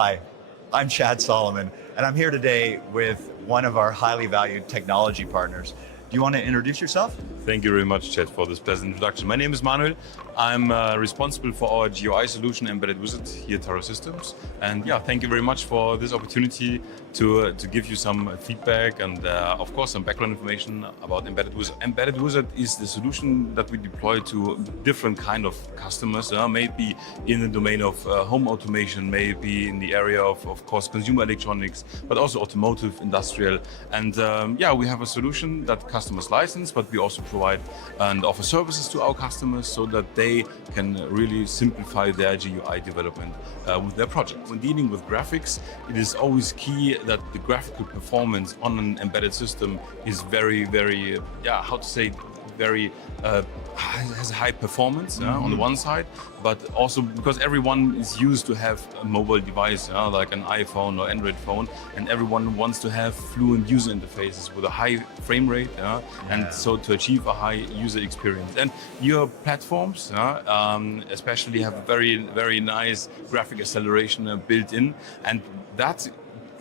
Hi, I'm Chad Solomon, and I'm here today with one of our highly valued technology partners. Do you want to introduce yourself? Thank you very much, Chad, for this pleasant introduction. My name is Manuel. I'm responsible for our GUI solution, Embedded Wizard, here at Taro Systems. And yeah, thank you very much for this opportunity to give you some feedback and of course some background information about Embedded Wizard. Embedded Wizard is the solution that we deploy to different kind of customers, maybe in the domain of home automation, maybe in the area of course consumer electronics, but also automotive, industrial. And yeah, we have a solution that customers license, but we also provide and offer services to our customers so that they can really simplify their GUI development with their project. When dealing with graphics, it is always key that the graphical performance on an embedded system is very, has high performance on the one side, but also because everyone is used to have a mobile device like an iPhone or Android phone, and everyone wants to have fluent user interfaces with a high frame rate, and so to achieve a high user experience. And your platforms especially have a very, very nice graphic acceleration built in, and that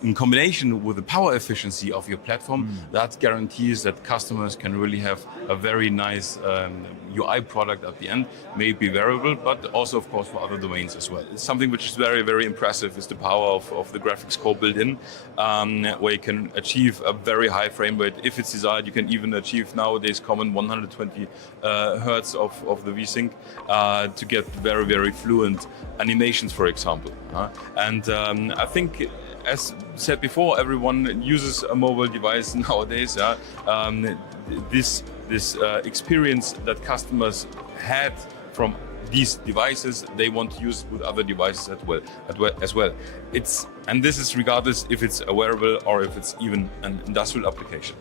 in combination with the power efficiency of your platform, that guarantees that customers can really have a very nice UI product at the end, maybe wearable, but also of course for other domains as well. It's something which is very, very impressive is the power of the graphics core built in, where you can achieve a very high frame rate. If it's desired, you can even achieve nowadays common 120 hertz of the VSync to get very, very fluent animations, for example. And I think, as said before, everyone uses a mobile device nowadays. This experience that customers had from these devices, they want to use with other devices as well. And this is regardless if it's a wearable or if it's even an industrial application.